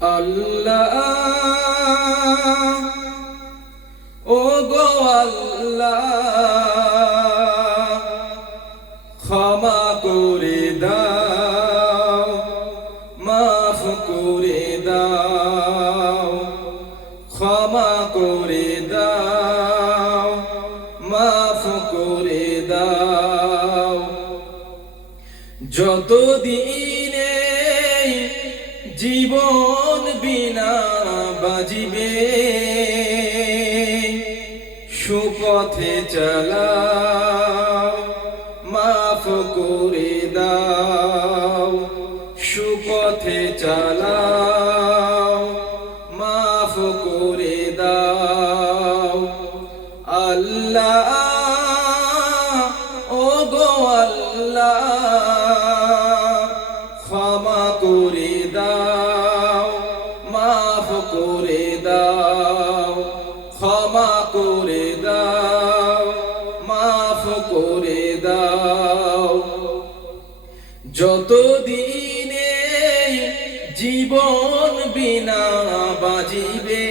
আল্লাহ ও গো আল্লাহ, ক্ষমা করে দাও, মাফ করে দাও, ক্ষমা করে দাও, মাফ করে দাও। যতদিনে জীবন বিনা বাজিবে, সুপথে চালাও, মাফ করে দাও, সুপথে চালাও, মাফ করে দাও। আল্লাহ ও গো আল্লাহ, ক্ষমা করে দাও, মাফ করে দাও, ক্ষমা করে দাও, মাফ করে দাও। যতদিনে জীবন বিনা বাজিবে,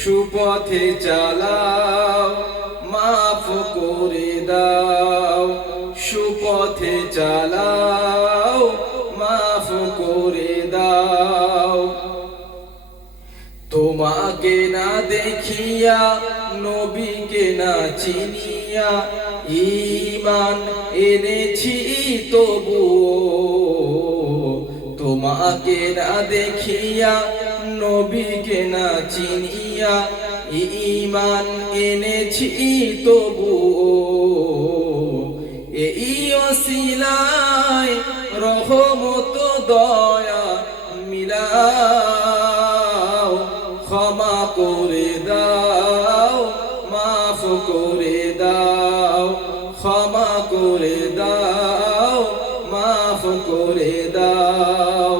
সুপথে চালাও, মাফ করে দাও, সুপথে চালাও, মাফ করে দাও। তোমাকে না দেখিয়া, নবীকে না চিনিয়া, ঈমান এনেছি তবুও। তোমাকে না দেখিয়া, নবীকে না চিনিয়া, ঈমান এনেছি তবুও। এই ওসিলায় রহমত দয়া মিলাও, ক্ষমা করে দাও, মাফ করে দাও, ক্ষমা করে দাও, মাফ করে দাও।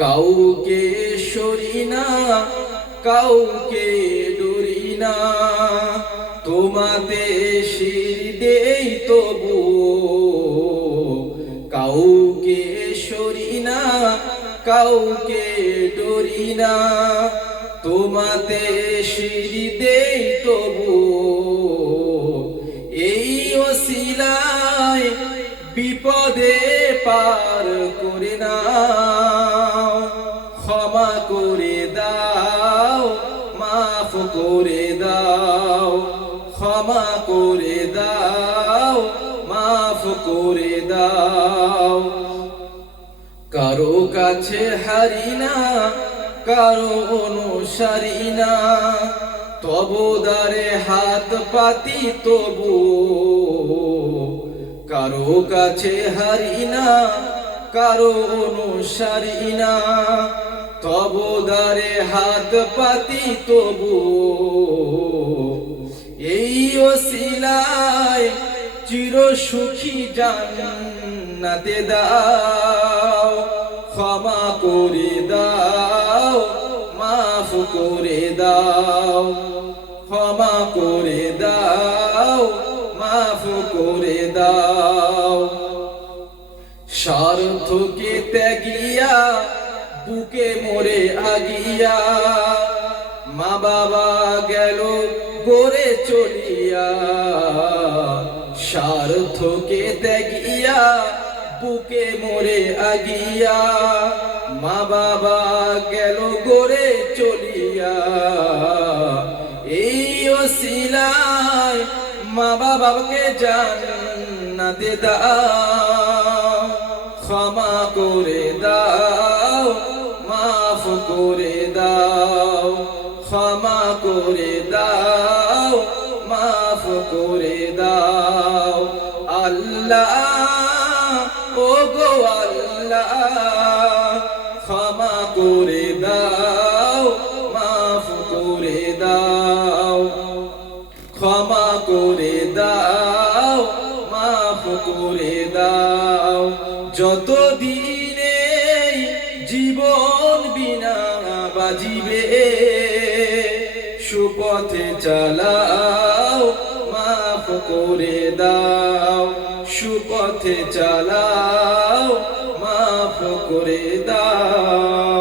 কাউকে সরি না, কাউকে ডরি না, তোমাতে শির দেই তবুও। কাউকে সরি না, কাউকে ডরি না, তোমাতে শির দেই তবুও। এই ওসিলায় বিপদে পার করে নাও, ক্ষমা করে দাও, মাফ করে দাও, ক্ষমা করে দাও, মাফ করে দাও। কারো কাছে হারি না, কারো অনুসারী না, তবদারে হাত পাতি তবুও। কারো কাছে হারি না, কারো অনুসারী না, তবদারে হাত পাতি তবুও। এই ওসিলায় চির সুখী জান্নাতে দাও, ক্ষমা করে দাও, মাফ করে দাও, ক্ষমা করে দাও, মাফ করে দাও। স্বার্থকে ত্যাগিয়া, বুকে মরে আগিয়া, মা বাবা গেল গড়ে চলিয়া। স্বার্থকে ত্যাগিয়া, বুকে মরে আগিয়া, মা বাবা গেল গড়ে চলিয়া। এই ওসিলায় মা বাবাকে জান্নাতে দাও, ক্ষমা করে দাও, মাফ করে দাও, ক্ষমা করে দাও, মাফ করে দাও। আল্লাহ ও গো আল্লাহ, ক্ষমা করে দাও, মাফ করে দাও, ক্ষমা করে দাও, মাফ করে দাও। যতদিনে জীবন বিনা বাজিবে, সুপথে চালাও, মাফ করে দাও, সুপথে চালাও, মাফ মাফ করে দাও।